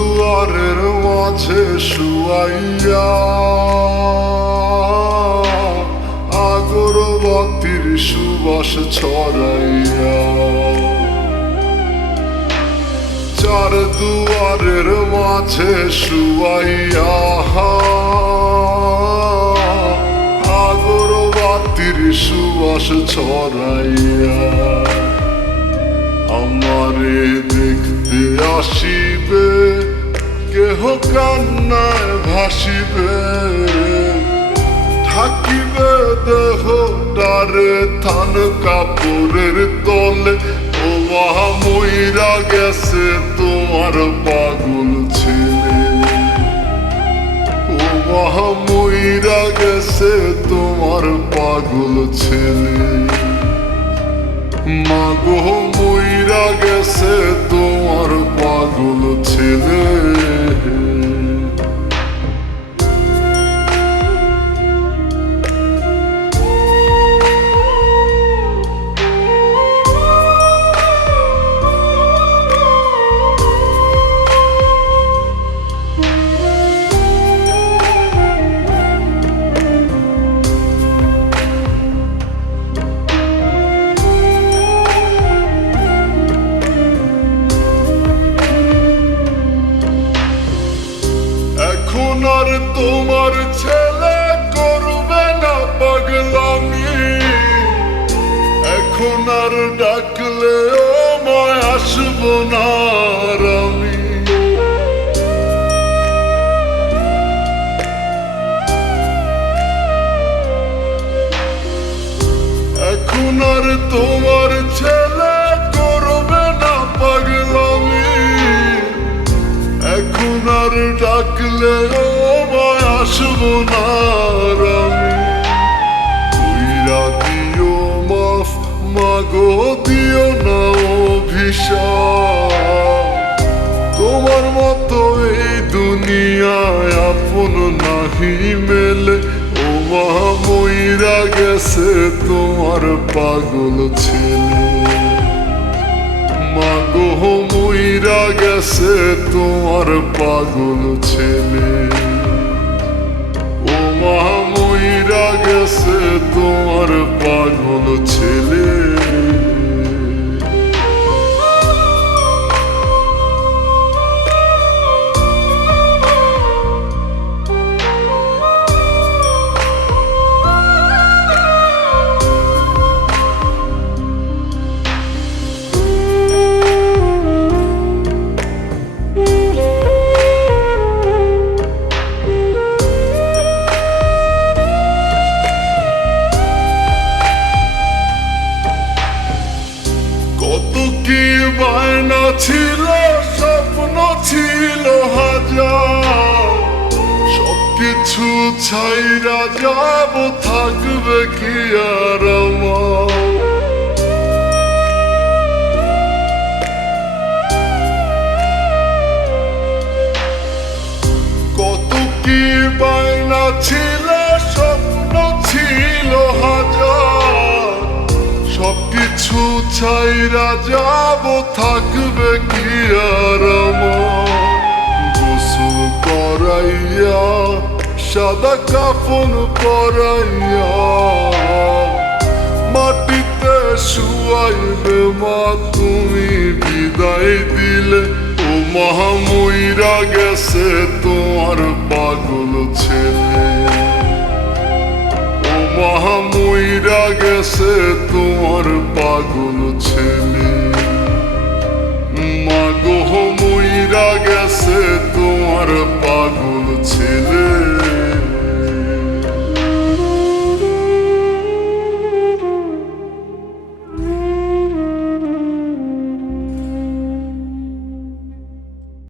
দুয়ারের মাঝে শুয়াইয়া আগরবাতির সুবাস ছড়াইয়া চার দুয়ারের মাঝে শুয়াইয়া আগরবাতির সুবাস ছড়াইয়া আমারে দেখতে আসিবে কেহ কান্নায় ভাসিবে থাকিবে দেহটারে থান কাপড়ের তলে ও মহা মইরা গেছে তোমার পাগল ছেলে ও মহা মইরা গেছে তোমার পাগল ছেলে মাগো মইরা গেছে তোমার পাগল ছেলে এখন আর তোমার ছেলে করবে না পাগলামি এখন আর ডাকলে ময় আসব না আর আমি এখন আর তোমার ছেলে করবে না পাগলামি এখন আর ডাকলে আমায় আসব না আর আমি কইরা দিও মাফ মাগো দিও না অভিশাপ তোমার মতো এই দুনিয়ায় আপন নাহি মেলে ও মা মইরা গেছে তোমার পাগল ছেলে মাগো মইরা গেছে তোমার পাগল ছেলে ও মা মইরা গেছে তোমার পাগল ছেলে কি বায়না ছিল স্বপ্ন ছিল হাজার সবকিছু ছাইরা যাব থাকবে কি আর আমার কত কি বায়না ছিল স্বপ্ন ছিল হাজার সবকিছু ছাইরা যাব থাকবে কি আর আমার গোসল করাইয়া সাদা কাফন পরাইয়া মাটিতে শুয়াইবে মা তুমি বিদায় দিলে ও মহা মইরা গেছে তোমার পাগল ছেলে মহা মইরা গেছে তোমার পাগল ছেলে মাগো